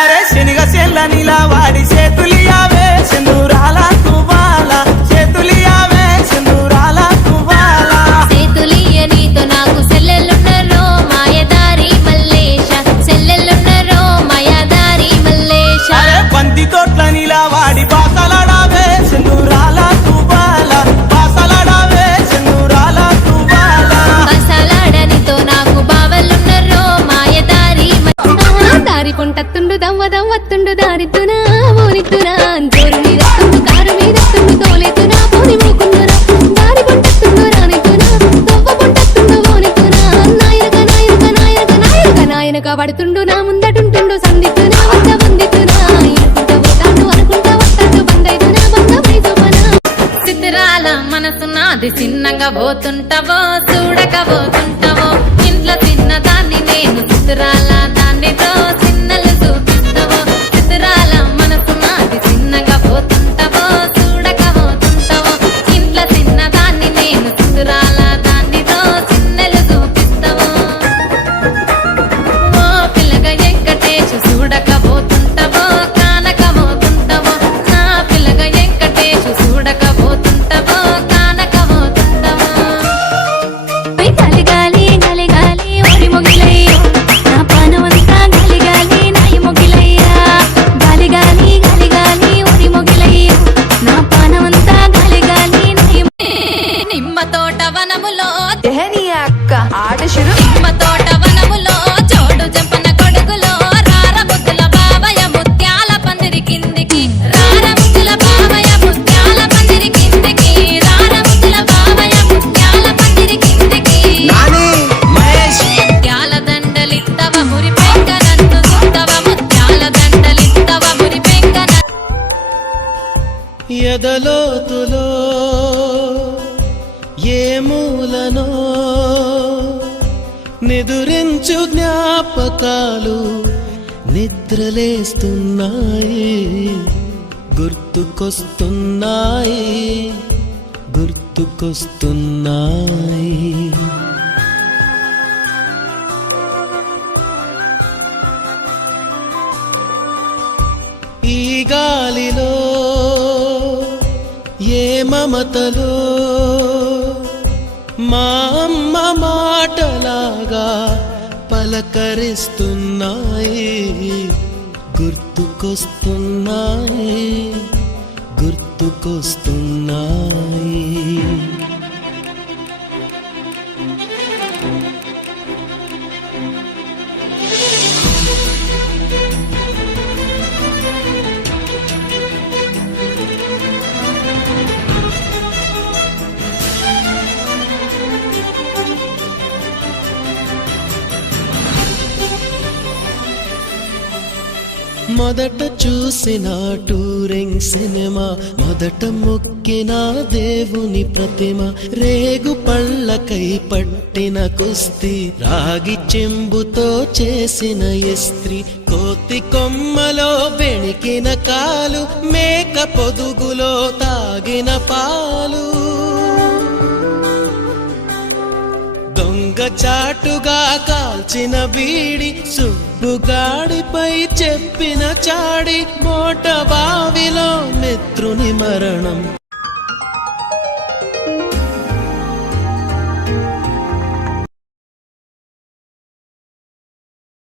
అరే శనిగ చెల్ల నీలా వాడి చేతులియావే సింధూరాల తువాల చేతులియావే సింధూరాల తువాల చేతులియ నీతో నాకు సెల్లెలున్నరో మాయదారి మల్లేశ సెల్లెలున్నరో మాయదారి మల్లేశ అరే బంతి తోట్ల నీలా వాడి బాసలాడావే సింధూరాల తువాల బాసలాడావే సింధూరాల తువాల బసలాడనితో నాకు బావలున్నరో మాయదారి దారి కొంటత్తుండు దవ్వ దవ్వత్తుండు దారిద్దునా ఓనిద్దునా జోరు మీదత్తుండు కారు మీదత్తుండు తోలెత్తునా పోని మూకుందునా దారి కొంటత్తుండు రానిద్దునా దవ్వ కొంటత్తుండు ఓనిద్దునా నాయనక నాయనక నాయనక నాయనక నాయనక పడుతుండు నా ముందటుంటుండు సందిద్దునా వంద వందిద్దునా ఇరుకుంట పోతాండు అనుకుంటా వస్తాడు బందైదునా బంధమై సోమనా చిత్రాల మనసు నాది చిన్నగా పోతుంటావో చూడక పోతుంటావో ఇంట్లో చిన్నదాన్ని నేను చిత్రాల దాన్నితో చిన్నలు చూపిస్తావో చిత్రాల మనసు నాది చిన్నగా పోతుంటావో చూడక పోతుంటావో ఇంట్లో చిన్నదాన్ని నేను చిత్రాల దాన్నితో చిన్నలు చూపిస్తావో ఓ పిల్లగా వెంకటేశు చూడక పోతుంటావో కానక పోతుంటావో నా పిల్లగా వెంకటేశు చూడక పోతుంటావో కానక పోతుంటావో గాలి గాలి గాలి గాలి ఓరి మొగిలయ్యో నా పానమంతా గాలి గాలి నాయి మొగిలయ్యా గాలి గాలి గాలి గాలి ఓరి మొగిలయ్యో నా పానమంతా గాలి గాలి నాయి నిమ్మ తోట వనములో దేహని అక్క ఆట శురు నిమ్మ తోట వనములో జోడు జంపన కొడుకులో రార ముద్దుల బావయ్య ముత్యాల పందిరి కిందికి రార ముద్దుల బావయ్య ముత్యాల పందిరి కిందికి రార ముద్దుల బావయ్య ముత్యాల పందిరి కిందికి నాని మహేష్ ముత్యాల దండలిత్తవ మురి పెంక నన్ను సుత్తవ ముత్యాల దండలిత్తవ మురి పెంక ఎదలోతులో ఏ మూలనో నిదురించు జ్ఞాపకాలు నిద్రలేస్తున్నాయి గుర్తుకొస్తున్నాయి గుర్తుకొస్తున్నాయి ఈ గాలిలో ఏ మమతలో మా అమ్మ మాటలాగా పలకరిస్తున్నాయి గుర్తుకొస్తున్నాయి గుర్తుకొస్తున్నాయి మొదట చూసిన టూరింగ్ సినిమా మొదట మొక్కిన దేవుని ప్రతిమ రేగు పళ్ళకై పట్టిన కుస్తీ రాగి చెంబుతో చేసిన ఇస్త్రీ కోతి కొమ్మలో బెణికిన కాలు మేక పొదుగులో తాగిన పాలు దొంగ చాటుగా కాల్చిన బీడి సుబ్బుగాడిపై చెప్పిన చాడి మోట బావిలో మిత్రుని మరణం